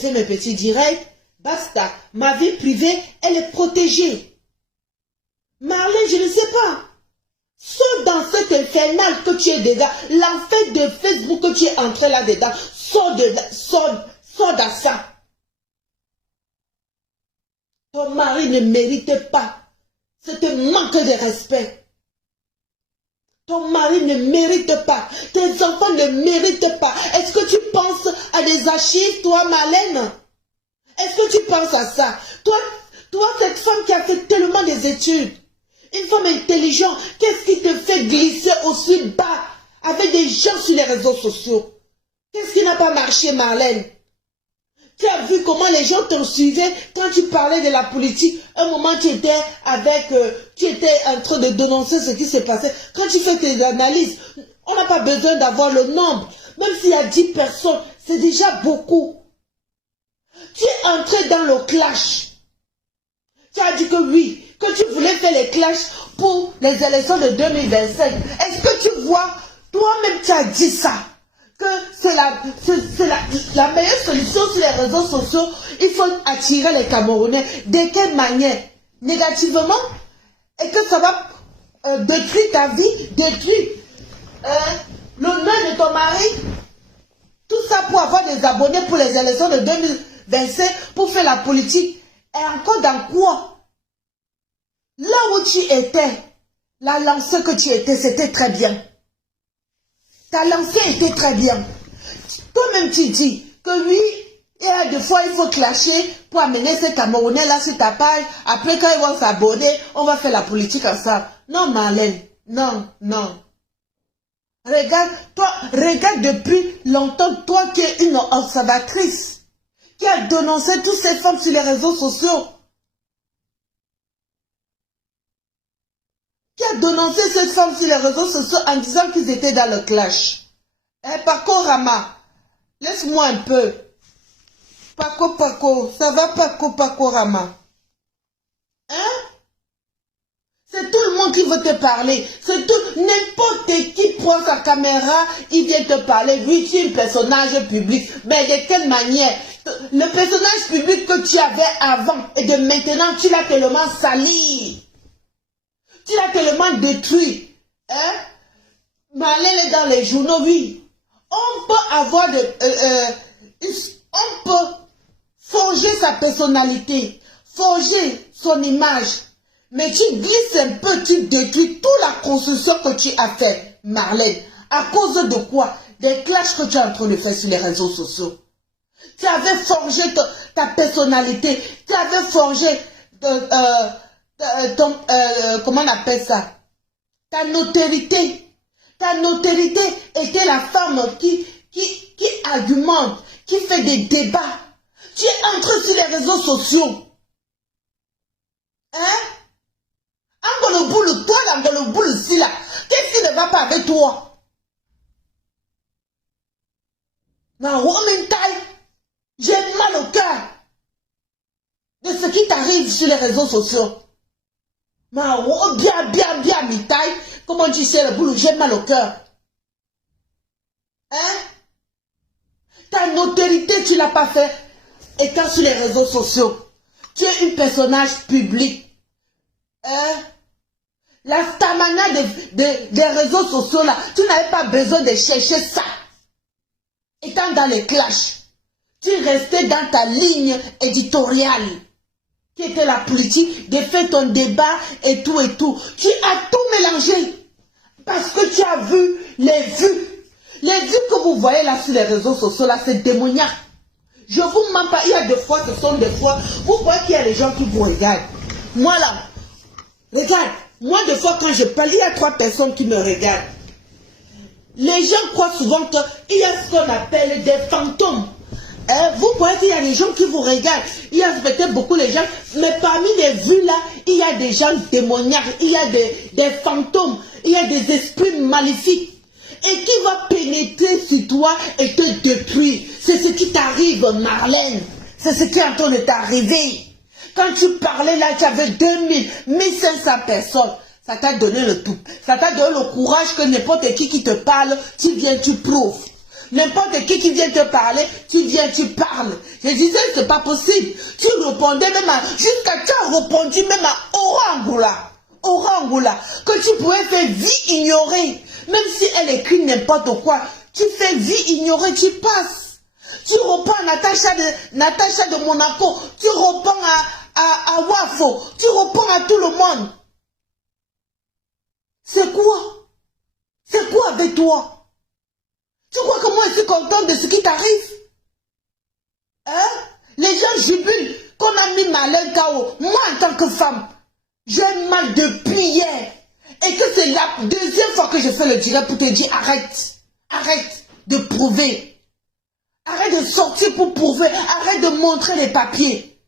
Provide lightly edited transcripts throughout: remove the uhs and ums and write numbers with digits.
fais mes petits directs, basta. Ma vie privée, elle est protégée. Marlène, je ne sais pas. Sors dans cet infernal que tu es dedans, l'enfer de Facebook que tu es entré là-dedans, sors dans ça. Ton mari ne mérite pas. C'est un manque de respect. Ton mari ne mérite pas. Tes enfants ne méritent pas. Est-ce que tu penses à des archives, toi, Marlène? Est-ce que tu penses à ça? Toi, cette femme qui a fait tellement des études, une femme intelligente, qu'est-ce qui te fait glisser aussi bas avec des gens sur les réseaux sociaux? Qu'est-ce qui n'a pas marché, Marlène? Tu as vu comment les gens te suivaient quand tu parlais de la politique. Un moment, tu étais en train de dénoncer ce qui s'est passé. Quand tu fais tes analyses, on n'a pas besoin d'avoir le nombre. Même s'il y a 10 personnes, c'est déjà beaucoup. Tu es entré dans le clash. Tu as dit que oui, que tu voulais faire les clashs pour les élections de 2025. Est-ce que tu vois, toi-même tu as dit ça, que c'est la meilleure solution sur les réseaux sociaux. Il faut attirer les Camerounais. De quelle manière? Négativement? Et que ça va détruire ta vie, détruire l'honneur de ton mari. Tout ça pour avoir des abonnés pour les élections de 2025, pour faire la politique. Et encore dans quoi? Là où tu étais, la lancée que tu étais, c'était très bien. Ta lancée était très bien. Toi-même, tu dis que oui, il y a des fois, il faut clasher pour amener ces Camerounais-là sur ta page. Après, quand ils vont s'abonner, on va faire la politique ensemble. Non, Marlène. Non, non. Regarde depuis longtemps, toi qui es une observatrice, qui a dénoncé toutes ces femmes sur les réseaux sociaux. Qui a dénoncé ces femmes sur les réseaux sociaux en disant qu'ils étaient dans le clash. Paco Rama, laisse-moi un peu. Paco, ça va Paco Rama? Hein? C'est tout le monde qui veut te parler. C'est tout, n'importe qui prend sa caméra, il vient te parler. Oui, tu es un personnage public. Mais de quelle manière? Le personnage public que tu avais avant et de maintenant, tu l'as tellement sali. Tu l'as tellement détruit. Hein? Marlène est dans les journaux, oui. On peut avoir on peut forger sa personnalité, forger son image. Mais tu glisses un peu, tu détruis toute la construction que tu as fait, Marlène. À cause de quoi? Des clashs que tu es en train de faire sur les réseaux sociaux. Tu avais forgé ta personnalité. Tu avais forgé comment on appelle ça? Ta notoriété. Ta notoriété était la femme qui argumente, qui fait des débats. Tu es entré sur les réseaux sociaux. Hein? Dans le boule, toi dans le boule ici là. Qu'est-ce qui ne va pas avec toi? Non, j'ai mal au cœur de ce qui t'arrive sur les réseaux sociaux. Bien, mitaille. Comment tu sais le boulot? J'ai mal au cœur. Hein? Ta notoriété, tu ne l'as pas fait étant sur les réseaux sociaux. Tu es un personnage public. Hein? La stamina des réseaux sociaux là, tu n'avais pas besoin de chercher ça. Étant dans les clashs, tu restais dans ta ligne éditoriale, qui était la politique, de faire ton débat et tout et tout. Tu as tout mélangé. Parce que tu as vu les vues. Les vues que vous voyez là sur les réseaux sociaux là, c'est démoniaque. Je vous mens pas, il y a des fois, ce sont des fois, vous voyez qu'il y a des gens qui vous regardent. Moi là, regarde, moi des fois quand je parle, il y a 3 personnes qui me regardent. Les gens croient souvent qu'il y a ce qu'on appelle des fantômes. Vous voyez qu'il y a des gens qui vous regardent. Il y a peut-être beaucoup de gens, mais parmi les vues là, il y a des gens démoniaques, il y a des fantômes, il y a des esprits maléfiques. Et qui va pénétrer sur toi et te détruire. C'est ce qui t'arrive, Marlène. C'est ce qui est en train de t'arriver. Quand tu parlais là, tu avais 2000, 1500 personnes. Ça t'a donné le tout. Ça t'a donné le courage que n'importe qui te parle, tu viens, tu prouves. N'importe qui vient te parler, tu viens, tu parles. Je disais, c'est pas possible. Tu répondais même à, jusqu'à tu as répondu même à Orangula. Orangula, que tu pouvais faire vie ignorée. Même si elle écrit n'importe quoi, tu fais vie ignorée, tu passes. Tu reprends Natacha de Monaco, tu reprends à Wafo, tu reprends à tout le monde. C'est quoi? C'est quoi avec toi? Tu crois que moi je suis contente de ce qui t'arrive? Hein? Les gens jubilent qu'on a mis malheur KO. Moi en tant que femme, j'ai mal depuis hier. Et que c'est la deuxième fois que je fais le direct pour te dire arrête. Arrête de prouver. Arrête de sortir pour prouver. Arrête de montrer les papiers.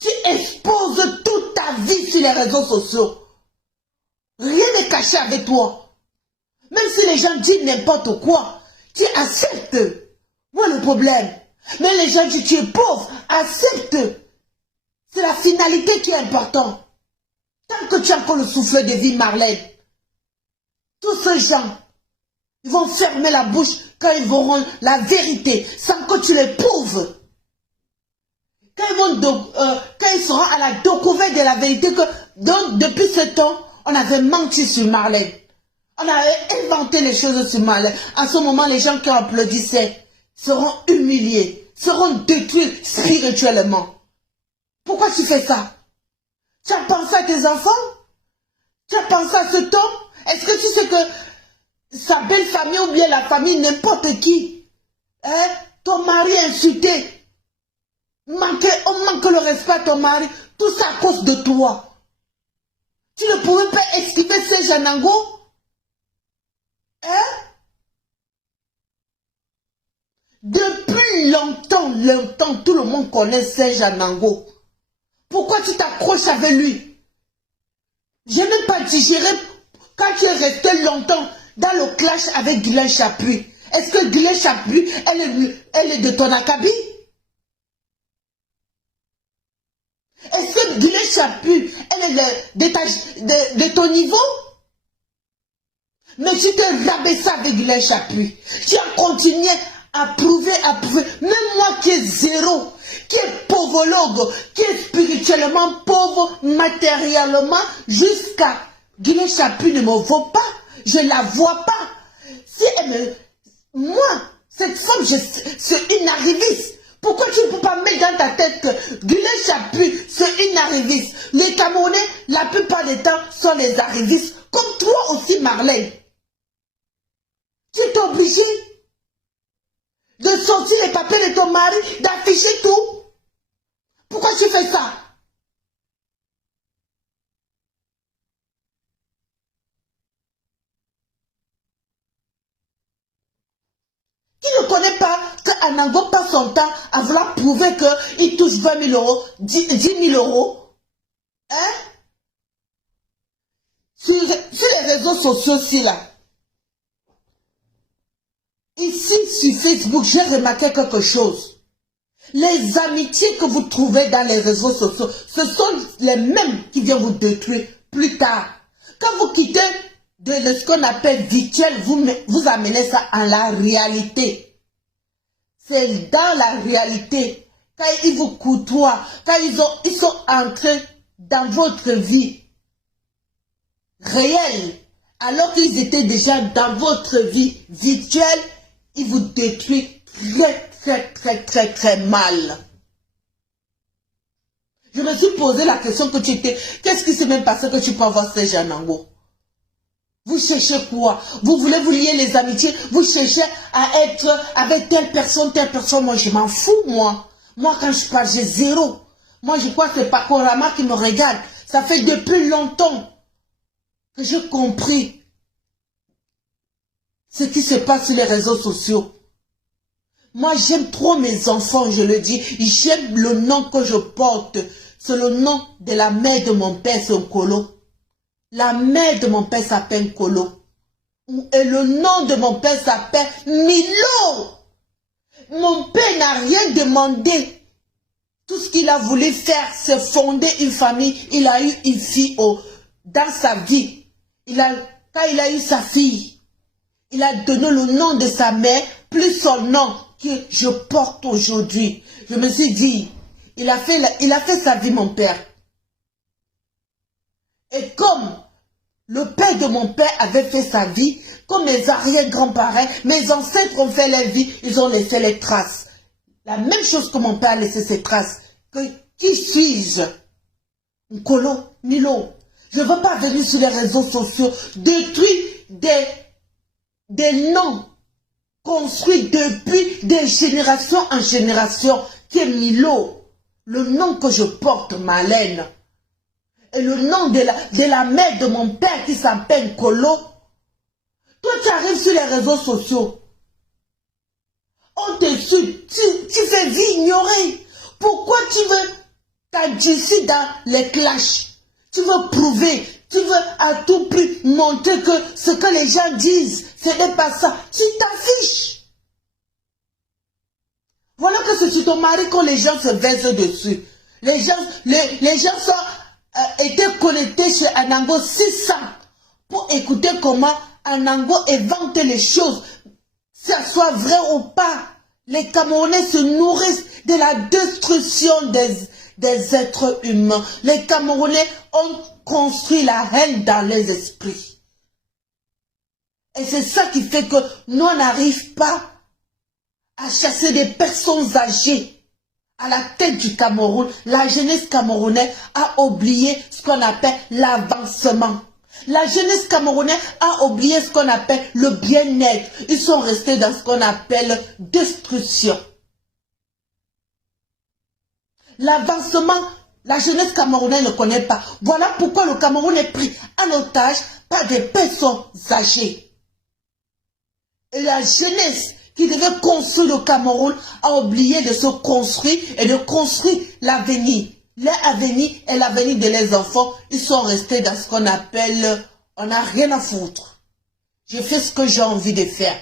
Tu exposes toute ta vie sur les réseaux sociaux. Rien n'est caché avec toi. Même si les gens disent n'importe quoi, tu acceptes. Voilà le problème. Mais les gens disent tu es pauvre, accepte. C'est la finalité qui est importante. Tant que tu as encore le souffle de vie, Marlène, tous ces gens, ils vont fermer la bouche quand ils verront la vérité, sans que tu les prouves. Quand ils seront à la découverte de la vérité, que donc depuis ce temps, on avait menti sur Marlène. On avait inventé les choses sur Marlène. À ce moment, les gens qui applaudissaient seront humiliés, seront détruits spirituellement. Pourquoi tu fais ça? Tu as pensé à tes enfants? Tu as pensé à ce temps? Est-ce que tu sais que sa belle famille ou bien la famille, n'importe qui, hein, ton mari insulté, on manque le respect à ton mari, tout ça à cause de toi. Tu ne pouvais pas esquiver ces Janango? Hein? Depuis longtemps, tout le monde connaît Serge Nango. Pourquoi tu t'accroches avec lui? Je n'ai pas digéré quand tu es resté longtemps dans le clash avec Guylaine Chapuis. Est-ce que Guylaine Chapuis, elle est de ton acabit? Est-ce que Guylaine Chapuis, elle est de ton niveau? Mais tu te rabaissais avec Guylaine Chapuis. Tu as continué à prouver. Même moi qui est zéro, qui est pauvologue, qui est spirituellement pauvre, matériellement, jusqu'à Guylaine Chapuis ne me vaut pas. Je ne la vois pas. Si elle me... Moi, cette femme, c'est une arriviste. Pourquoi tu ne peux pas mettre dans ta tête que Guylaine Chapuis, c'est une arriviste? Les Camerounais, la plupart des temps, sont des arrivistes. Comme toi aussi, Marlène. Tu es obligé de sortir les papiers de ton mari, d'afficher tout. Pourquoi tu fais ça? Tu ne connais pas qu'Anango passe son temps à vouloir prouver qu'il touche 20 000 euros, 10 000 euros. Hein? Sur les réseaux sociaux, aussi là. Ici, sur Facebook, j'ai remarqué quelque chose. Les amitiés que vous trouvez dans les réseaux sociaux, ce sont les mêmes qui viennent vous détruire plus tard. Quand vous quittez de ce qu'on appelle virtuel, vous amenez ça en la réalité. C'est dans la réalité. Quand ils vous côtoient, quand ils sont entrés dans votre vie réelle, alors qu'ils étaient déjà dans votre vie virtuelle, ils vous détruisent très mal. Je me suis posé la question que tu étais, qu'est-ce qui s'est même passé que tu peux avoir ces Janango? Vous cherchez quoi? Vous voulez vous lier les amitiés? Vous cherchez à être avec telle personne? Moi je m'en fous, moi. Moi quand je parle, j'ai zéro. Moi je crois que c'est Pakorama qui me regarde. Ça fait depuis longtemps que j'ai compris ce qui se passe sur les réseaux sociaux. Moi, j'aime trop mes enfants, je le dis. J'aime le nom que je porte. C'est le nom de la mère de mon père, c'est Nkolo. La mère de mon père s'appelle Nkolo. Et le nom de mon père s'appelle Milo. Mon père n'a rien demandé. Tout ce qu'il a voulu faire, c'est fonder une famille. Il a eu une fille dans sa vie. Quand il a eu sa fille, Il a donné le nom de sa mère, plus son nom que je porte aujourd'hui. Je me suis dit, il a fait sa vie, mon père. Et comme le père de mon père avait fait sa vie, comme mes arrière-grands-parents, mes ancêtres ont fait leur vie, ils ont laissé les traces. La même chose que mon père a laissé ses traces. Qui suis-je? Nkolo, Milo. Je ne veux pas venir sur les réseaux sociaux, détruire des noms construits depuis des générations en génération, qui est Milo. Le nom que je porte, Marlène. Et le nom de la mère de mon père qui s'appelle Nkolo. Toi, tu arrives sur les réseaux sociaux. On te suit, tu fais vie ignorée. Pourquoi tu veux t'adoucir dans les clashs? Tu veux prouver, tu veux à tout prix montrer que ce que les gens disent, ce n'est pas ça. Tu t'affiches. Voilà que c'est sur ton mari que les gens se versent dessus. Les gens étaient connectés chez Anango 600 pour écouter comment Anango évente les choses. Que ça soit vrai ou pas, les Camerounais se nourrissent de la destruction des êtres humains. Les Camerounais ont construit la haine dans les esprits. Et c'est ça qui fait que nous n'arrivons pas à chasser des personnes âgées à la tête du Cameroun. La jeunesse camerounaise a oublié ce qu'on appelle l'avancement. La jeunesse camerounaise a oublié ce qu'on appelle le bien-être. Ils sont restés dans ce qu'on appelle destruction. L'avancement, la jeunesse camerounaise ne connaît pas. Voilà pourquoi le Cameroun est pris en otage par des personnes âgées. Et la jeunesse qui devait construire le Cameroun a oublié de se construire et de construire l'avenir. L'avenir et l'avenir de les enfants, ils sont restés dans ce qu'on appelle, on n'a rien à foutre. Je fais ce que j'ai envie de faire.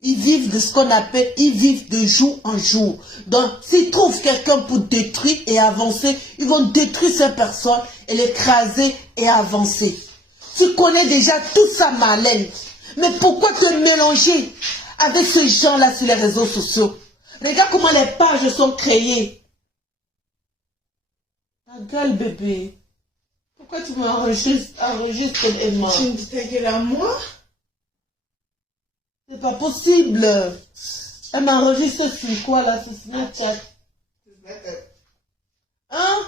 Ils vivent de ce qu'on appelle, ils vivent de jour en jour. Donc, s'ils trouvent quelqu'un pour détruire et avancer, ils vont détruire ces personnes et l'écraser et avancer. Tu connais déjà tout ça, Marlène. Mais pourquoi te mélanger avec ces gens-là sur les réseaux sociaux? Regarde comment les pages sont créées. Ta gueule, bébé. Pourquoi tu m'enregistres et moi? Tu me dis ta gueule à moi? C'est pas possible. Elle m'enregistre sur quoi là? Sur Snapchat. Hein?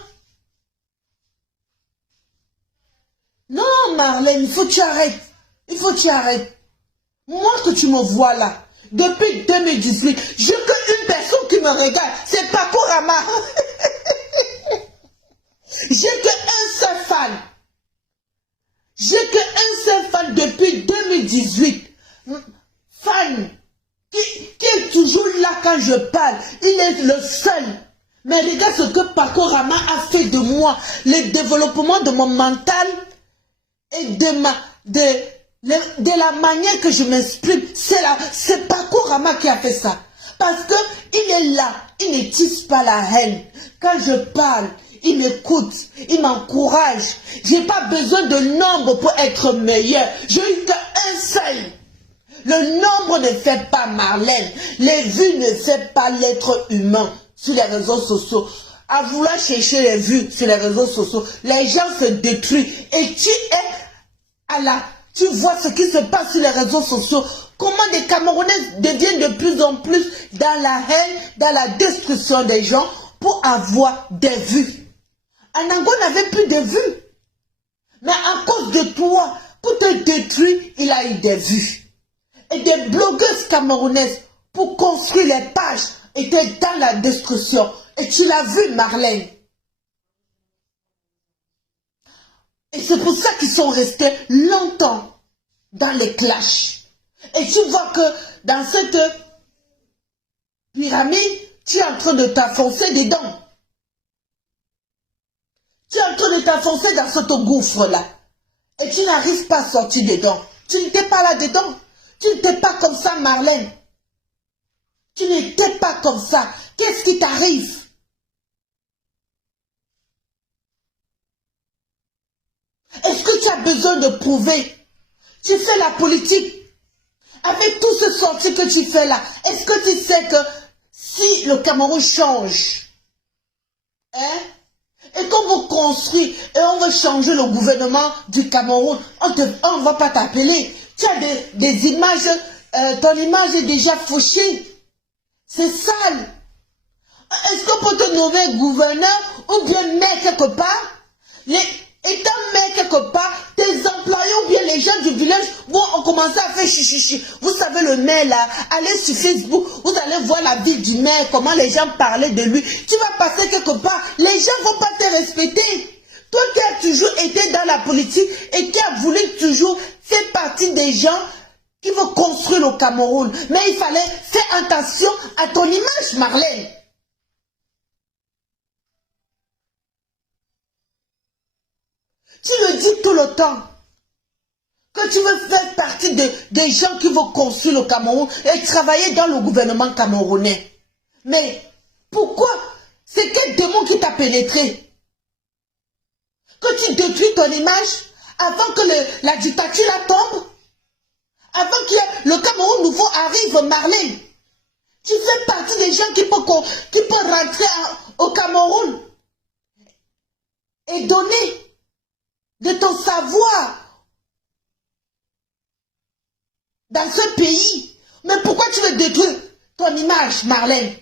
Non, Marlène, il faut que tu arrêtes. Il faut que tu arrêtes. Moi que tu me vois là, depuis 2018, j'ai qu'une personne qui me regarde, c'est Paco Rama. J'ai qu'un seul fan. J'ai qu'un seul fan depuis 2018. Fan qui est toujours là quand je parle. Il est le seul. Mais regarde ce que Paco Rama a fait de moi. Le développement de mon mental et de la manière que je m'exprime. C'est Paco Rama qui a fait ça. Parce qu'il est là. Il ne tisse pas la haine. Quand je parle, il m'écoute, il m'encourage. Je n'ai pas besoin de nombre pour être meilleur. Je n'ai qu'un seul. Le nombre ne fait pas Marlène. Les vues ne fait pas l'être humain sur les réseaux sociaux. À vouloir chercher les vues sur les réseaux sociaux, les gens se détruisent. Et tu vois ce qui se passe sur les réseaux sociaux. Comment des Camerounais deviennent de plus en plus dans la haine, dans la destruction des gens pour avoir des vues. Anango n'avait plus de vues. Mais à cause de toi, pour te détruire, il a eu des vues. Et des blogueuses camerounaises pour construire les pages étaient dans la destruction. Et tu l'as vu, Marlène. Et c'est pour ça qu'ils sont restés longtemps dans les clashs. Et tu vois que dans cette pyramide, tu es en train de t'enfoncer dedans. Tu es en train de t'enfoncer dans ce gouffre-là. Et tu n'arrives pas à sortir dedans. Tu n'étais pas là-dedans. Tu n'étais pas comme ça, Marlène. Tu n'étais pas comme ça. Qu'est-ce qui t'arrive? Est-ce que tu as besoin de prouver? Tu fais la politique. Avec tout ce sorti que tu fais là, est-ce que tu sais que si le Cameroun change, hein, et qu'on vous construit et on veut changer le gouvernement du Cameroun, on ne va pas t'appeler. Tu as des images, ton image est déjà fauchée. C'est sale. Est-ce qu'on peut te nommer gouverneur ou bien maire quelque part? Étant maire quelque part, tes employés ou bien les gens du village vont commencer à faire chichichi. Vous savez le maire là, allez sur Facebook, vous allez voir la vie du maire, comment les gens parlaient de lui. Tu vas passer quelque part, les gens ne vont pas te respecter. Toi qui as toujours été dans la politique et qui as voulu toujours faire partie des gens qui veulent construire le Cameroun. Mais il fallait faire attention à ton image, Marlène. Tu le dis tout le temps, que tu veux faire partie des gens qui vont construire le Cameroun et travailler dans le gouvernement camerounais. Mais pourquoi? C'est quel démon qui t'a pénétré? Que tu détruis ton image avant que la dictature la tombe? Avant que le Cameroun nouveau arrive, Marlène? Tu fais partie des gens qui peuvent rentrer au Cameroun et donner de ton savoir dans ce pays. Mais pourquoi tu veux détruire ton image, Marlène?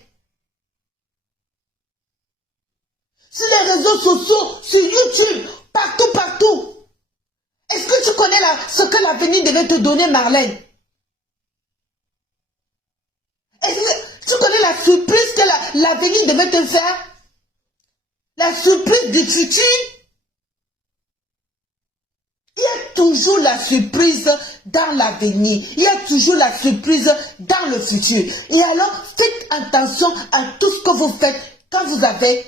Sur les réseaux sociaux, sur YouTube, partout. Est-ce que tu connais ce que l'avenir devait te donner, Marlène? Est-ce que tu connais la surprise que l'avenir devait te faire? La surprise du futur? Il y a toujours la surprise dans l'avenir. Il y a toujours la surprise dans le futur. Et alors, faites attention à tout ce que vous faites quand vous avez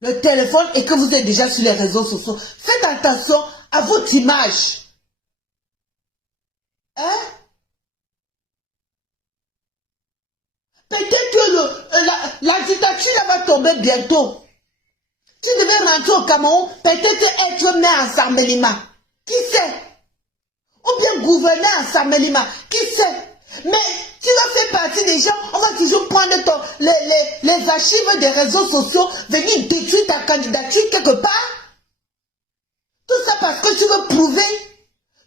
le téléphone et que vous êtes déjà sur les réseaux sociaux. Faites attention à votre image. Hein? Peut-être que la dictature va tomber bientôt. Tu devais rentrer au Cameroun, peut-être être maire en Samelima. Qui sait? Ou bien gouverneur en Samelima. Qui sait? Mais tu vas faire partie des gens, on va toujours prendre les archives des réseaux sociaux, venir détruire ta candidature quelque part. Tout ça parce que tu veux prouver.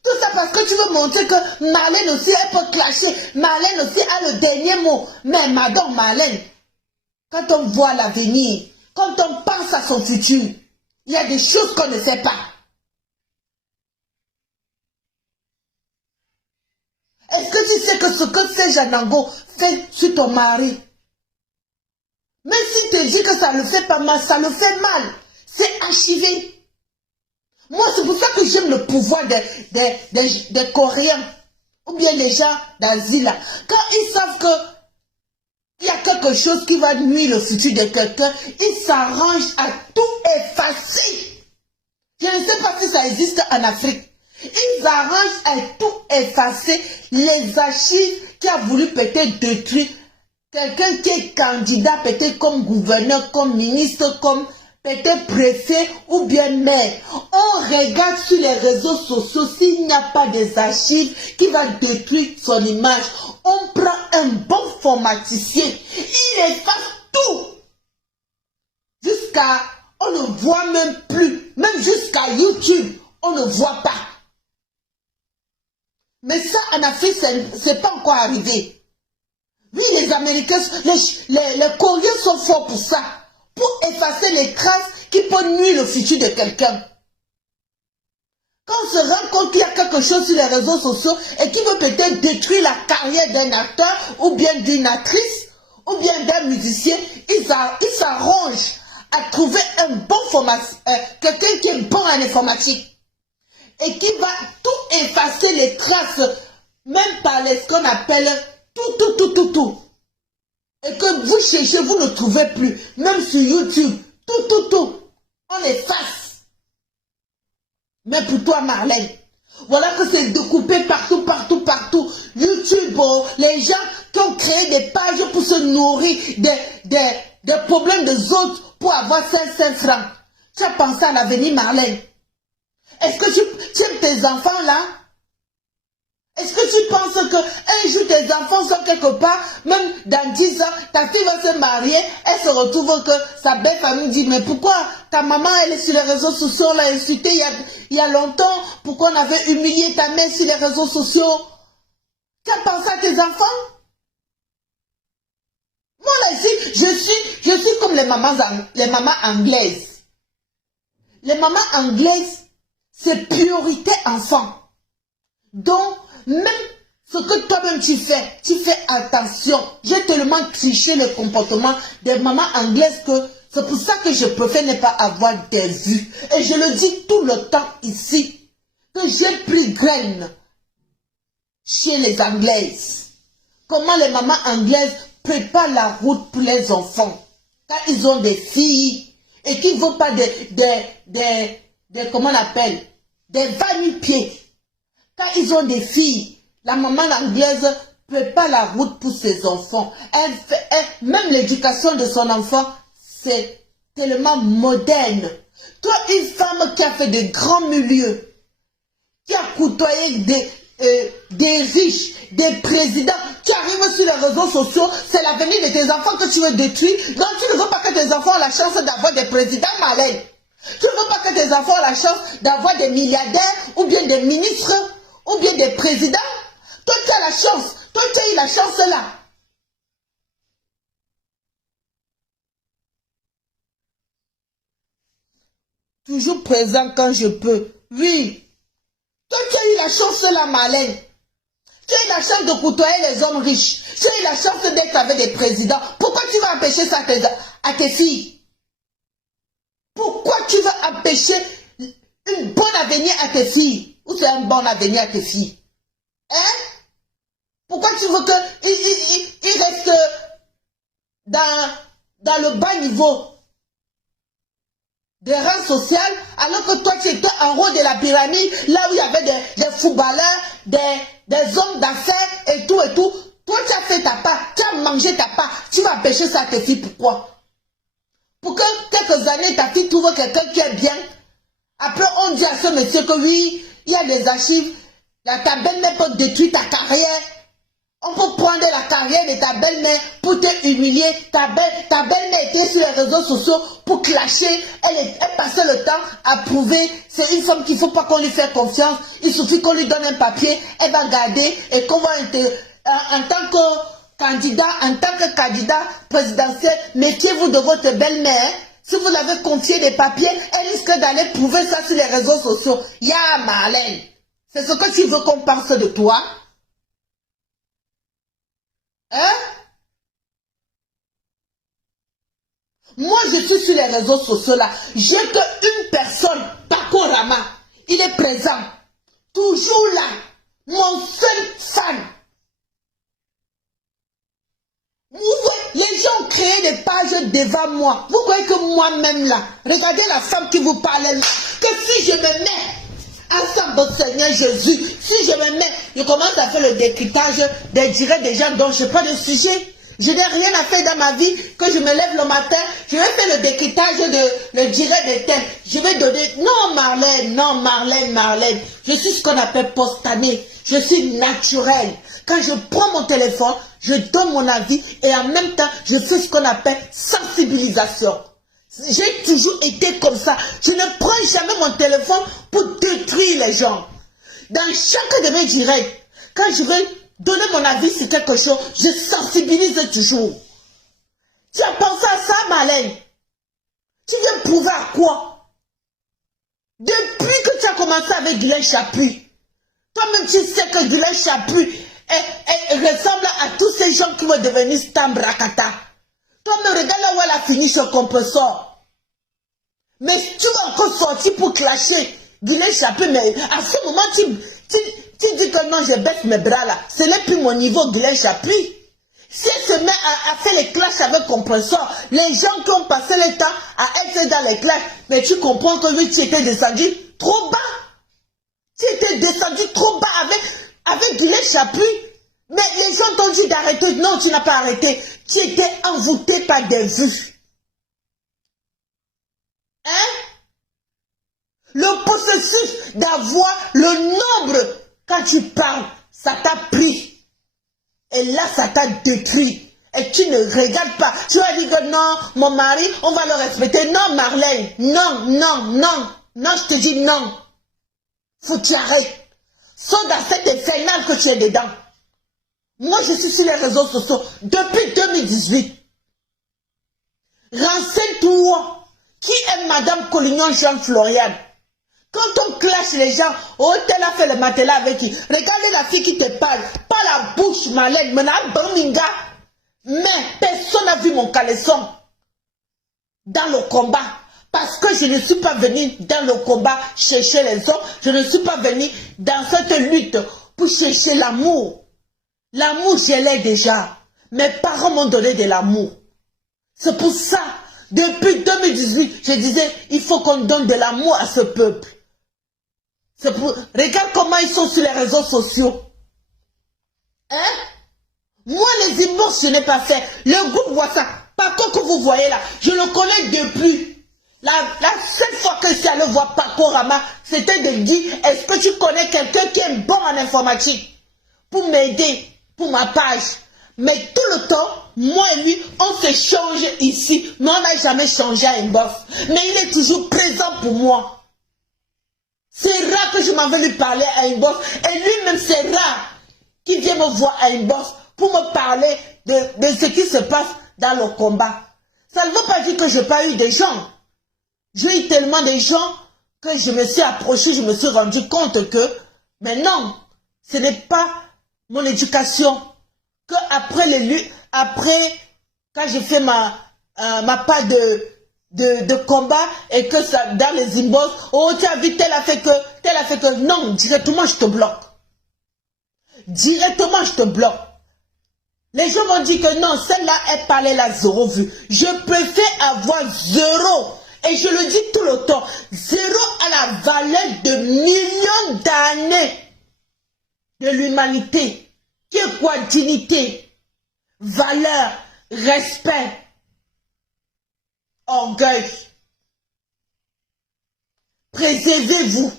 Tout ça parce que tu veux montrer que Marlène aussi, elle peut clasher. Marlène aussi a le dernier mot. Mais madame Marlène, quand on voit l'avenir, quand on pense à son futur, il y a des choses qu'on ne sait pas. Est-ce que tu sais que ce que c'est Janango fait sur ton mari? Même s'il te dit que ça ne le fait pas mal, ça le fait mal. C'est archivé. Moi, c'est pour ça que j'aime le pouvoir des Coréens. Ou bien les gens d'Asie là. Quand ils savent qu'il y a quelque chose qui va nuire le futur de quelqu'un, ils s'arrangent à tout effacer. Je ne sais pas si ça existe en Afrique. Ils arrangent à tout effacer, les archives qui a voulu peut-être détruire quelqu'un qui est candidat peut-être comme gouverneur, comme ministre, comme peut-être préfet ou bien maire. On regarde sur les réseaux sociaux s'il n'y a pas des archives qui va détruire son image. On prend un bon formaticien, il efface tout. Jusqu'à, on ne voit même plus, même jusqu'à YouTube, on ne voit pas. Mais ça, en Afrique, c'est pas encore arrivé. Oui, les Américains, les Coréens sont forts pour ça. Pour effacer les traces qui peuvent nuire le futur de quelqu'un. Quand on se rend compte qu'il y a quelque chose sur les réseaux sociaux et qui veut peut-être détruire la carrière d'un acteur ou bien d'une actrice ou bien d'un musicien, ils s'arrangent à trouver un bon formateur, quelqu'un qui est bon en informatique. Et qui va tout effacer les traces, même par ce qu'on appelle tout. Et que vous cherchez, vous ne trouvez plus, même sur YouTube, tout. On efface. Mais pour toi, Marlène, voilà que c'est découpé partout. YouTube, les gens qui ont créé des pages pour se nourrir des problèmes des autres pour avoir 500 francs. Tu as pensé à l'avenir, Marlène? Est-ce que tu aimes tes enfants là? Est-ce que tu penses qu'un jour tes enfants sont quelque part, même dans 10 ans, ta fille va se marier, elle se retrouve que sa belle famille dit, mais pourquoi ta maman, elle est sur les réseaux sociaux, on l'a insultée il y a longtemps, pourquoi on avait humilié ta mère sur les réseaux sociaux? Tu as pensé à tes enfants? Moi là ici, je suis comme les mamans anglaises. Les mamans anglaises, c'est priorité enfant. Donc, même ce que toi-même tu fais attention. J'ai tellement triché le comportement des mamans anglaises que c'est pour ça que je préfère ne pas avoir des vues. Et je le dis tout le temps ici, que j'ai pris graine chez les anglaises. Comment les mamans anglaises préparent la route pour les enfants. Quand ils ont des filles et qu'ils ne vont pas comment on appelle, des va-nu-pieds. Quand ils ont des filles, la maman anglaise prépare la route pour ses enfants. Même l'éducation de son enfant, c'est tellement moderne. Toi, une femme qui a fait de grands milieux, qui a côtoyé des riches, des présidents, qui arrivent sur les réseaux sociaux, c'est l'avenir de tes enfants que tu veux détruire. Donc tu ne veux pas que tes enfants aient la chance d'avoir des présidents malins. Tu ne veux pas que tes enfants aient la chance d'avoir des milliardaires ou bien des ministres ou bien des présidents. Toi tu as la chance, toi tu as eu la chance là. Toujours présent quand je peux. Oui. Toi tu as eu la chance là, Marlène. Tu as eu la chance de côtoyer les hommes riches. Tu as eu la chance d'être avec des présidents. Pourquoi tu vas empêcher ça à tes filles? Pourquoi tu vas empêcher un bon avenir à tes filles? Ou c'est un bon avenir à tes filles? Hein? Pourquoi tu veux qu'ils restent dans le bas niveau des rangs sociaux, alors que toi tu étais en haut de la pyramide, là où il y avait des footballeurs, des hommes d'affaires et tout et tout. Toi tu as fait ta part, tu as mangé ta part, tu vas empêcher ça à tes filles, pourquoi? Pour que quelques années ta fille trouve quelqu'un qui est bien. Après on dit à ce monsieur que oui, il y a des archives, ta belle-mère peut détruire ta carrière. On peut prendre la carrière de ta belle-mère pour te humilier. Ta belle-mère était sur les réseaux sociaux pour clasher. Elle passait le temps à prouver. C'est une femme qu'il ne faut pas qu'on lui fasse confiance. Il suffit qu'on lui donne un papier. Elle va garder et qu'on va en tant que candidat présidentiel, méfiez-vous de votre belle-mère. Si vous l'avez confié des papiers, elle risque d'aller prouver ça sur les réseaux sociaux. Ya Marlène, c'est ce que tu veux qu'on pense de toi? Hein? Moi, je suis sur les réseaux sociaux là. J'ai qu'une personne, Paco Rama. Il est présent. Toujours là. Mon seul fan. Vous voyez, les gens ont créé des pages devant moi. Vous voyez que moi-même là, regardez la femme qui vous parle là. Que si je me mets ensemble, Seigneur Jésus, si je me mets, je commence à faire le décryptage des directs des gens dont je prends le sujet. Je n'ai rien à faire dans ma vie, que je me lève le matin, je vais faire le décryptage le direct des thèmes. Je vais donner, non Marlène, je suis ce qu'on appelle postanée, je suis naturelle. Quand je prends mon téléphone, je donne mon avis et en même temps, je fais ce qu'on appelle sensibilisation. J'ai toujours été comme ça. Je ne prends jamais mon téléphone pour détruire les gens. Dans chaque de mes directs, quand je vais donner mon avis sur quelque chose, je sensibilise toujours. Tu as pensé à ça, Marlène? Tu viens prouver à quoi? Depuis que tu as commencé avec Guylaine Chaput, toi-même tu sais que Guylaine Chaput ressemble à tous ces gens qui vont devenir Stambrakata. Toi-même regarde là où elle a fini ce compresseur. Mais tu vas encore sortir pour clasher Guylaine Chaput, mais à ce moment tu dis que non, je baisse mes bras là. Ce n'est plus mon niveau Guylaine Chaput. Si elle se met à faire les clashs avec compresseur, les gens qui ont passé le temps à être dans les clashs, mais tu comprends que oui, tu étais descendu trop bas. Tu étais descendu trop bas avec Guylaine Chaput. Mais les gens t'ont dit d'arrêter. Non, tu n'as pas arrêté. Tu étais envoûté par des vues. Hein? Le processus d'avoir le nombre, quand tu parles, ça t'a pris. Et là, ça t'a détruit. Et tu ne regardes pas. Tu as dit que non, mon mari, on va le respecter. Non, Marlène, non, non, non. Non, je te dis non. Faut que tu arrêtes. Sauf dans cette infernale que tu es dedans. Moi, je suis sur les réseaux sociaux depuis 2018. Renseigne-toi. Qui est Madame Collignon Jean Floriane? Quand on clash les gens, oh, tel a fait le matelas avec qui? Regardez la fille qui te parle. Pas la bouche, Marlène. Mais personne n'a vu mon caleçon dans le combat. Parce que je ne suis pas venue dans le combat chercher les hommes. Je ne suis pas venue dans cette lutte pour chercher l'amour. L'amour, je l'ai déjà. Mes parents m'ont donné de l'amour. C'est pour ça, depuis 2018, je disais, il faut qu'on donne de l'amour à ce peuple. Regarde comment ils sont sur les réseaux sociaux. Hein? Moi, les inbox, je n'ai pas fait. Le groupe WhatsApp, par contre, que vous voyez là, je le connais depuis. La seule fois que je suis allé voir Paco Rama, c'était de dire, est-ce que tu connais quelqu'un qui est bon en informatique pour m'aider, pour ma page? Mais tout le temps, moi et lui, on se change ici, mais on n'a jamais changé à inbox. Mais il est toujours présent pour moi. C'est rare que je m'en vais lui parler à inbox. Et lui-même, c'est rare qu'il vienne me voir à inbox pour me parler de ce qui se passe dans le combat. Ça ne veut pas dire que je n'ai pas eu des gens. J'ai eu tellement de gens que je me suis approché, je me suis rendu compte que, mais non, ce n'est pas mon éducation. Que après, quand j'ai fait ma part de combat et que ça, dans les inbox, oh, tu as vu, tel a fait que, non, directement je te bloque. Directement je te bloque. Les gens vont dire que non, celle-là, elle parlait la 0 vue. Je préfère avoir 0. Et je le dis tout le temps, 0 à la valeur de millions d'années de l'humanité. Qui est quoi? Dignité, valeur, respect, orgueil. Préservez-vous.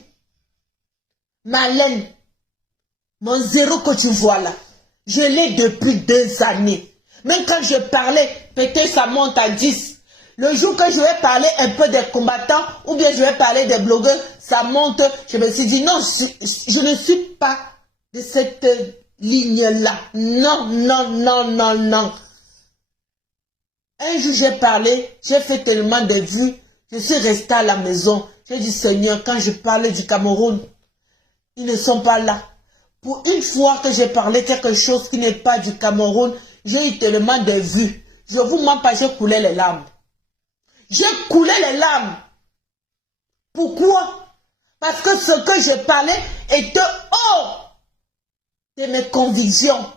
Marlène, mon 0 que tu vois là, je l'ai depuis 2 années. Même quand je parlais, peut-être ça monte à 10. Le jour que je vais parler un peu des combattants, ou bien je vais parler des blogueurs, ça monte. Je me suis dit, non, je ne suis pas de cette ligne-là. Non, non, non, non, non. Un jour, j'ai parlé, j'ai fait tellement de vues, je suis restée à la maison. J'ai dit, Seigneur, quand je parlais du Cameroun, ils ne sont pas là. Pour une fois que j'ai parlé quelque chose qui n'est pas du Cameroun, j'ai eu tellement de vues. Je vous mens pas, j'ai coulé les larmes. J'ai coulé les larmes. Pourquoi? Parce que ce que je parlais était hors de mes convictions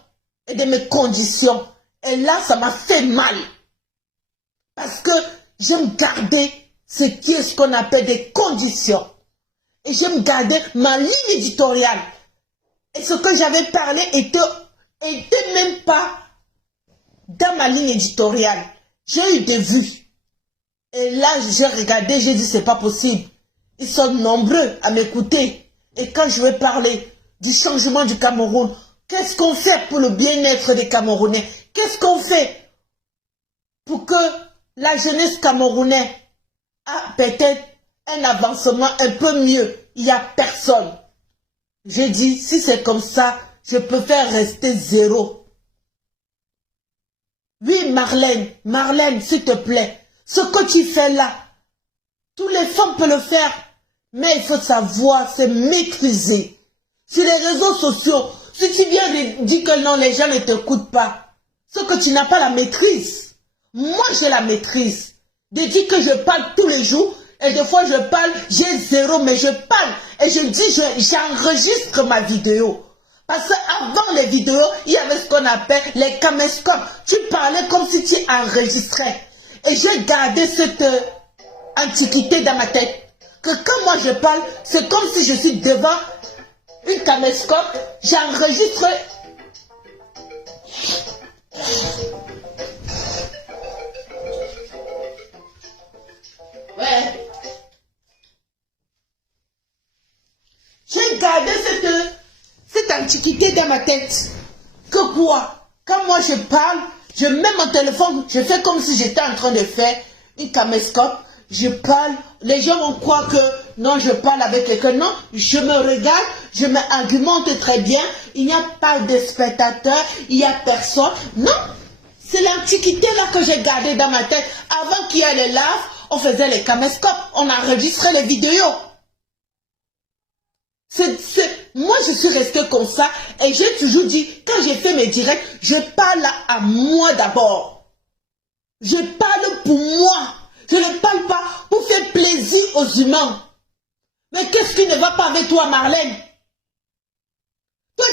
et de mes conditions. Et là, ça m'a fait mal. Parce que j'aime garder ce qu'on appelle des conditions. Et j'aime garder ma ligne éditoriale. Et ce que j'avais parlé était même pas dans ma ligne éditoriale. J'ai eu des vues. Et là, j'ai regardé, j'ai dit, c'est pas possible. Ils sont nombreux à m'écouter. Et quand je vais parler du changement du Cameroun, qu'est-ce qu'on fait pour le bien-être des Camerounais? Qu'est-ce qu'on fait pour que la jeunesse camerounaise a peut-être un avancement un peu mieux? Il n'y a personne. J'ai dit, si c'est comme ça, je préfère rester 0. Oui, Marlène, s'il te plaît, ce que tu fais là, tous les femmes peuvent le faire, mais il faut savoir se maîtriser. Sur les réseaux sociaux, si tu viens de dire que non, les gens ne t'écoutent pas, c'est que tu n'as pas la maîtrise. Moi, j'ai la maîtrise. De dire que je parle tous les jours, et des fois je parle, j'ai 0, mais je parle. Et je dis, j'enregistre ma vidéo. Parce qu'avant les vidéos, il y avait ce qu'on appelle les caméscopes. Tu parlais comme si tu enregistrais. Et j'ai gardé cette antiquité dans ma tête. Que quand moi je parle, c'est comme si je suis devant une caméscope. J'enregistre. Ouais. J'ai gardé cette l'antiquité dans ma tête. Que quoi? Quand moi je parle, je mets mon téléphone, je fais comme si j'étais en train de faire une caméscope. Je parle, les gens vont croire que non, je parle avec quelqu'un. Non, je me regarde, je m'argumente très bien. Il n'y a pas de spectateurs, il n'y a personne. Non, c'est l'antiquité là que j'ai gardé dans ma tête. Avant qu'il y ait les lives, on faisait les caméscopes, on enregistrait les vidéos. Moi, je suis restée comme ça et j'ai toujours dit, quand j'ai fait mes directs, je parle à moi d'abord. Je parle pour moi. Je ne parle pas pour faire plaisir aux humains. Mais qu'est-ce qui ne va pas avec toi, Marlène? Toi,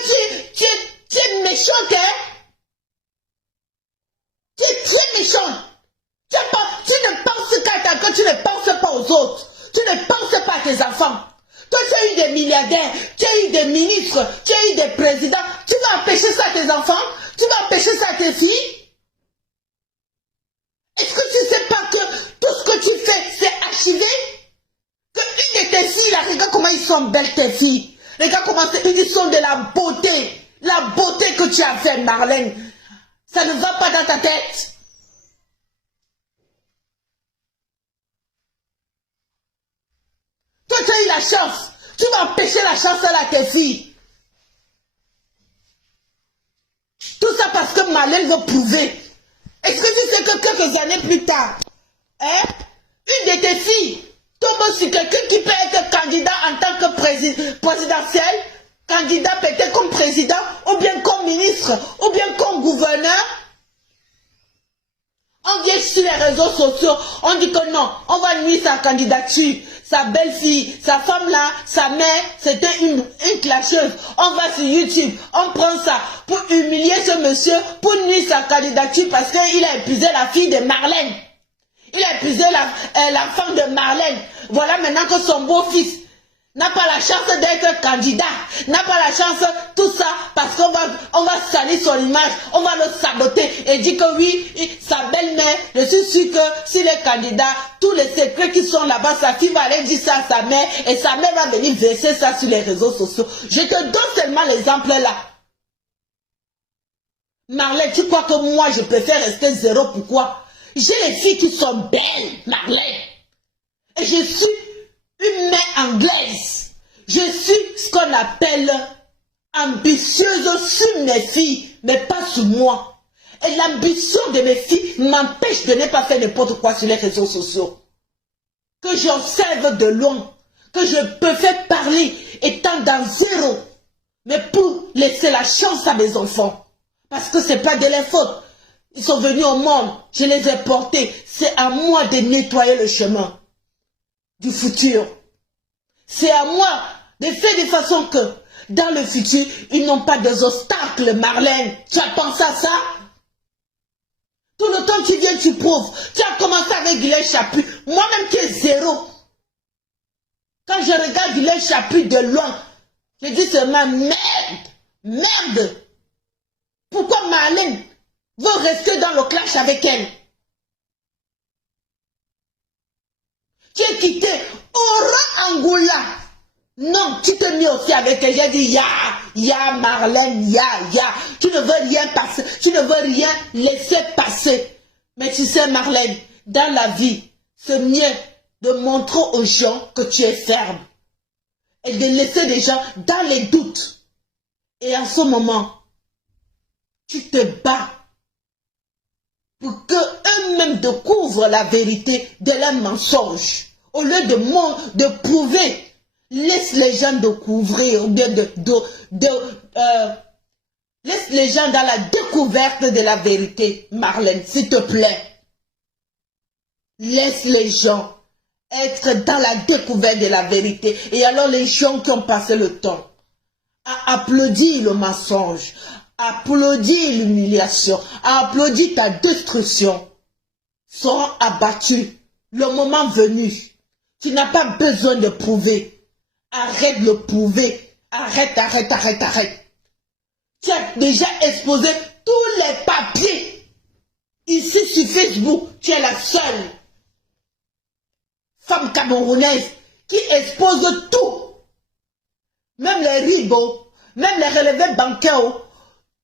tu es méchante, hein? Tu es très méchante. Tu ne penses qu'à ta gueule, tu ne penses pas aux autres. Tu ne penses pas à tes enfants. Toi, tu as eu des milliardaires, tu as eu des ministres, tu as eu des présidents. Tu vas empêcher ça à tes enfants? Tu vas empêcher ça à tes filles? Est-ce que tu ne sais pas que tout ce que tu fais, c'est archivé? Que une de tes filles, là, regarde comment ils sont belles tes filles. Regarde comment ils sont de la beauté. La beauté que tu as fait, Marlène. Ça ne va pas dans ta tête. Toi, tu as eu la chance. Tu vas empêcher la chance là à tes filles. Tout ça parce que Marlène veut prouver. Est-ce que tu sais que quelques années plus tard, hein, une de tes filles tombe sur quelqu'un qui peut être candidat en tant que présidentiel, candidat peut-être comme président, ou bien comme ministre, ou bien comme gouverneur? On vient sur les réseaux sociaux, on dit que non, on va nuire sa candidature. Sa belle-fille, sa femme là, sa mère, c'était une clasheuse. On va sur YouTube, on prend ça pour humilier ce monsieur, pour nuire sa candidature parce qu'il a épuisé la fille de Marlène. Il a épuisé la femme de Marlène. Voilà maintenant que son beau-fils n'a pas la chance d'être candidat, n'a pas la chance, tout ça, parce qu'on va salir son image, on va le saboter et dire que oui, sa belle-mère, je suis sûr que s'il est candidat, tous les secrets qui sont là-bas, sa fille va aller dire ça à sa mère et sa mère va venir verser ça sur les réseaux sociaux. Je te donne seulement l'exemple là. Marlène, tu crois que moi je préfère rester zéro? Pourquoi? J'ai les filles qui sont belles, Marlène. Et je suis une mère anglaise. Je suis ce qu'on appelle ambitieuse sur mes filles, mais pas sur moi. Et l'ambition de mes filles m'empêche de ne pas faire n'importe quoi sur les réseaux sociaux. Que j'observe de loin, que je peux faire parler étant dans zéro, mais pour laisser la chance à mes enfants. Parce que ce n'est pas de leur faute. Ils sont venus au monde, je les ai portés. C'est à moi de nettoyer le chemin du futur. C'est à moi de faire de façon que dans le futur, ils n'ont pas des obstacles, Marlène. Tu as pensé à ça? Tout le temps tu viens, tu prouves. Tu as commencé avec Guylaine Chaput. Moi-même qui est zéro. Quand je regarde Guylaine Chaput de loin, je dis seulement merde, merde. Pourquoi Marlène veut rester dans le clash avec elle? Tu es quitté Aura Angoula. Non, tu te mis aussi avec elle. J'ai dit, ya Marlène, ya. Tu ne veux rien passer, tu ne veux rien laisser passer. Mais tu sais, Marlène, dans la vie, c'est mieux de montrer aux gens que tu es ferme. Et de laisser les gens dans les doutes. Et en ce moment, tu te bats pour qu'eux-mêmes découvrent la vérité de leurs mensonges. Au lieu de prouver, laisse les gens découvrir, laisse les gens dans la découverte de la vérité, Marlène, s'il te plaît. Laisse les gens être dans la découverte de la vérité. Et alors les gens qui ont passé le temps à applaudir le mensonge, à applaudir l'humiliation, à applaudir ta destruction, seront abattus le moment venu. Tu n'as pas besoin de prouver. Arrête de le prouver. Arrête. Tu as déjà exposé tous les papiers. Ici sur Facebook, tu es la seule femme camerounaise qui expose tout. Même les ribos, même les relevés bancaires,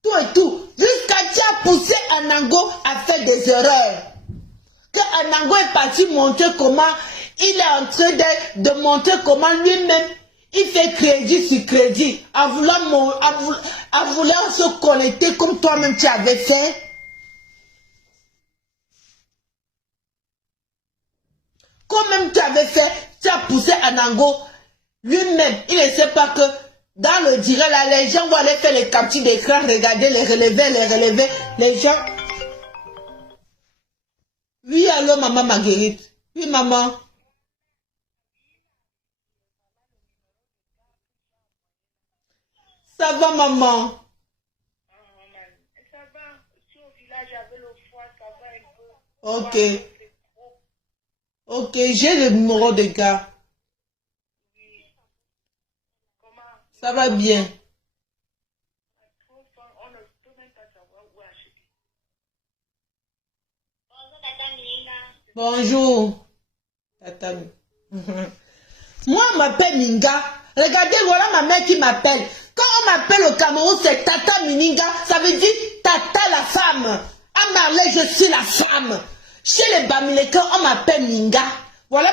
tout et tout. Jusqu'à tu as poussé Anango à faire des erreurs. Que Anango est parti montrer comment il est en train de montrer comment lui-même il fait crédit sur crédit en voulant se connecter comme toi-même tu avais fait. Comme même tu avais fait, tu as poussé Anango. Lui-même, il ne sait pas que dans le direct, là, les gens vont aller faire les captures d'écran, regarder les relever, les gens. Oui, allô, maman Marguerite. Oui, maman. Ça va, maman? Ça va. Si au village, j'avais le foie, ça va un peu. Ok. Ok, j'ai le numéro de gars. Oui. Comment? Ça va bien. On ne peut même pas savoir où acheter. Bonjour, Tata. Moi, on m'appelle Minga. Regardez, voilà ma mère qui m'appelle. Quand on m'appelle au Cameroun, c'est Tata Mininga. Ça veut dire Tata la femme. À Marley, je suis la femme. Chez les Bamilekans, on m'appelle Minga. Voilà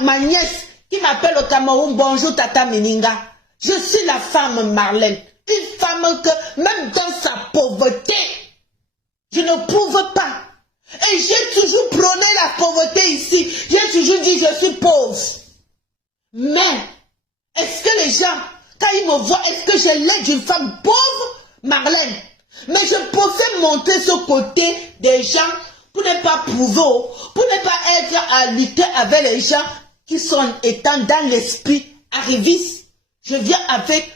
ma nièce qui m'appelle au Cameroun. Bonjour, Tata Mininga. Je suis la femme Marlène. Une femme que, même dans sa pauvreté, je ne prouve pas. Et j'ai toujours prôné la pauvreté ici. J'ai toujours dit je suis pauvre. Mais, est-ce que les gens, quand ils me voient, est-ce que j'ai l'air d'une femme pauvre? Marlène. Mais je peux montrer ce côté des gens pour ne pas prouver, pour ne pas être à lutter avec les gens qui sont étant dans l'esprit arrivistes. Je viens avec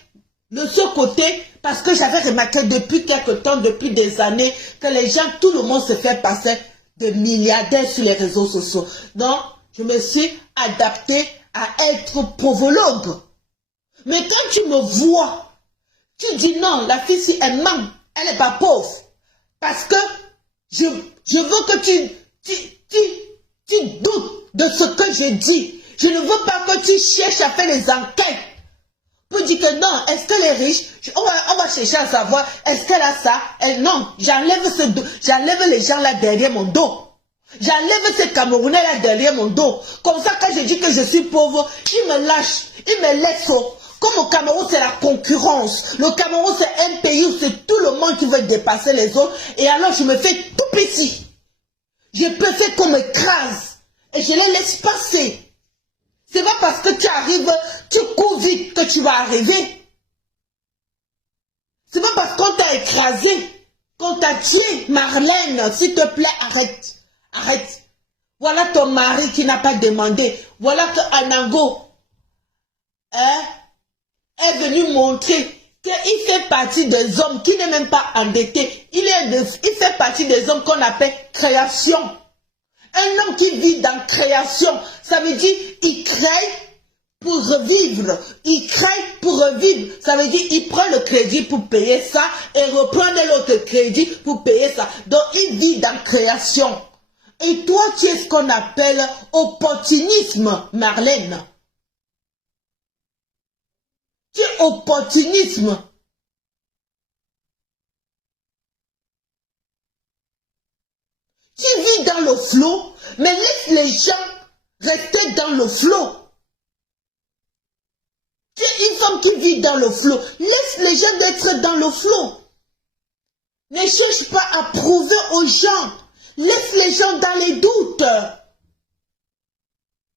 ce côté parce que j'avais remarqué depuis quelque temps, depuis des années, que les gens, tout le monde se fait passer de milliardaires sur les réseaux sociaux. Donc, je me suis adaptée à être pauvologue. Mais quand tu me vois, tu dis non, la fille, si elle ment, elle n'est pas pauvre. Parce que je veux que tu doutes de ce que je dis. Je ne veux pas que tu cherches à faire des enquêtes. Pour dire que non, est-ce que les riches, on va chercher à savoir, est-ce qu'elle a ça? Non, j'enlève les gens là derrière mon dos. J'enlève ces Camerounais là derrière mon dos. Comme ça, quand je dis que je suis pauvre, ils me lâchent, ils me laissent. Comme au Cameroun, c'est la concurrence. Le Cameroun, c'est un pays où c'est tout le monde qui veut dépasser les autres. Et alors, je me fais tout petit. Je peux faire qu'on m'écrase. Et je les laisse passer. C'est pas parce que tu arrives, tu cours vite que tu vas arriver. C'est pas parce qu'on t'a écrasé, qu'on t'a tué. Marlène, s'il te plaît, arrête. Arrête. Voilà ton mari qui n'a pas demandé. Voilà que Anango est venu montrer qu'il fait partie des hommes qui n'est même pas endetté. Il fait partie des hommes qu'on appelle création. Un homme qui vit dans création, ça veut dire il crée pour revivre. Il crée pour revivre. Ça veut dire il prend le crédit pour payer ça et reprend l'autre crédit pour payer ça. Donc il vit dans création. Et toi, tu es ce qu'on appelle opportunisme, Marlène. Tu es opportunisme. Tu vis dans le flot, mais laisse les gens rester dans le flot. Tu es une femme qui vit dans le flot. Laisse les gens être dans le flot. Ne cherche pas à prouver aux gens. Laisse les gens dans les doutes.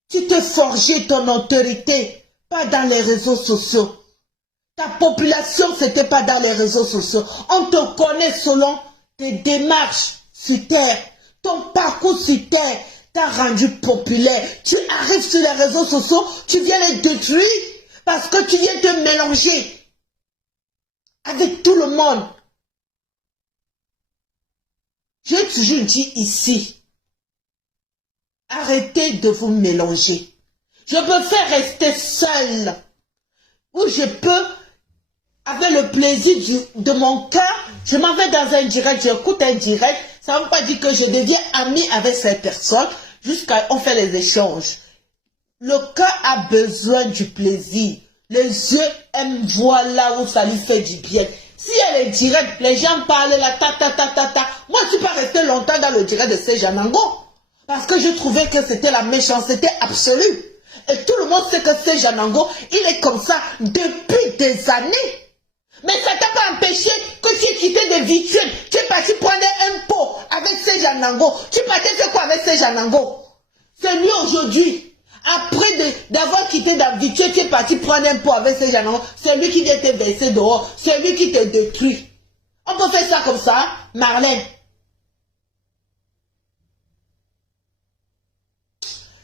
Tu te forgeais ton autorité, pas dans les réseaux sociaux. Ta population, c'était pas dans les réseaux sociaux. On te connaît selon tes démarches sur terre. Ton parcours sur terre t'a rendu populaire. Tu arrives sur les réseaux sociaux, tu viens les détruire parce que tu viens te mélanger avec tout le monde. J'ai toujours dit ici, arrêtez de vous mélanger. Je préfère rester seule, où je peux, avec le plaisir de mon cœur, je m'en vais dans un direct, j'écoute un direct, ça ne veut pas dire que je deviens amie avec cette personne, jusqu'à on fait les échanges. Le cœur a besoin du plaisir. Les yeux aiment voir là où ça lui fait du bien. Si elle est directe, les gens parlent là, ta. Moi, je ne suis pas restée longtemps dans le direct de Serge Anango. Parce que je trouvais que c'était la méchanceté absolue. Et tout le monde sait que Serge Anango, il est comme ça depuis des années. Mais ça t'a pas empêché que tu aies quitté des victuels. Tu es parti prendre un pot avec Serge Anango. Tu partais faire quoi avec Serge Anango? C'est lui aujourd'hui. Après d'avoir quitté la victuelle, tu es parti prendre un pot avec Serge Anango. C'est lui qui t'a versé dehors. C'est lui qui te détruit. On peut faire ça comme ça, Marlène.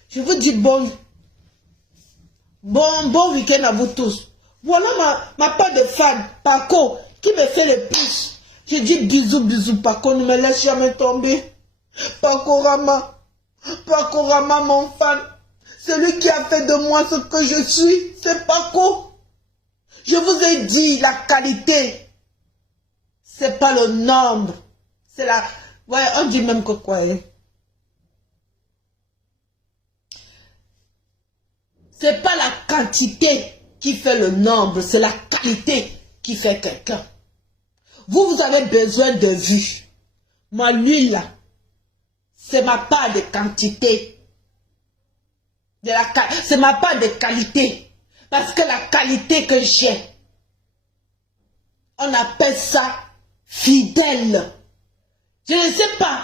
Je vous dis bon week-end à vous tous. Voilà ma part de fan, Paco, qui me fait le plus. Je dis bisous, Paco, ne me laisse jamais tomber. Paco Rama, mon fan. Celui qui a fait de moi ce que je suis, c'est Paco. Je vous ai dit, la qualité, c'est pas le nombre. C'est la... Ouais, on dit même que quoi, hein? C'est pas la quantité qui fait le nombre, c'est la qualité qui fait quelqu'un. Vous avez besoin de vue. Moi, lui là, c'est ma part de quantité. C'est ma part de qualité. Parce que la qualité que j'ai, on appelle ça fidèle. Je ne sais pas.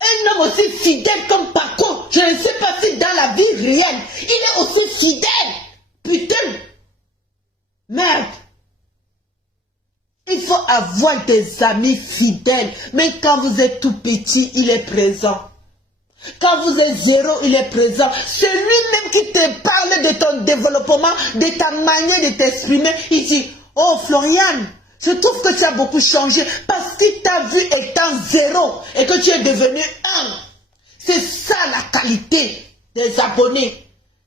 Un homme aussi fidèle comme Paco, je ne sais pas si dans la vie réelle, il est aussi fidèle. Putain. Merde. Il faut avoir des amis fidèles. Mais quand vous êtes tout petit, il est présent. Quand vous êtes zéro, il est présent. C'est lui-même qui te parle de ton développement, de ta manière de t'exprimer. Il dit, oh Floriane, je trouve que tu as beaucoup changé parce qu'il t'a vu étant zéro et que tu es devenu un. C'est ça la qualité des abonnés.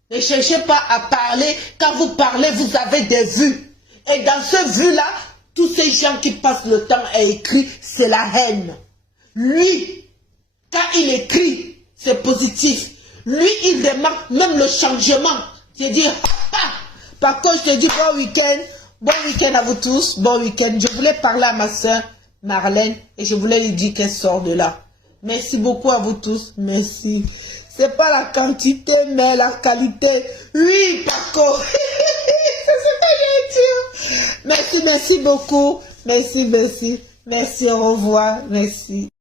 Ne cherchez pas à parler. Quand vous parlez, vous avez des vues. Et dans ce vue-là, tous ces gens qui passent le temps à écrire, c'est la haine. Lui, quand il écrit, c'est positif. Lui, il remarque même le changement. Je dis, par contre, je te dis bon week-end. Bon week-end à vous tous. Bon week-end. Je voulais parler à ma soeur Marlène et je voulais lui dire qu'elle sort de là. Merci beaucoup à vous tous. Merci. C'est pas la quantité, mais la qualité. Oui, Paco. C'est ce que je veux dire. Merci beaucoup. Merci. Merci, au revoir. Merci.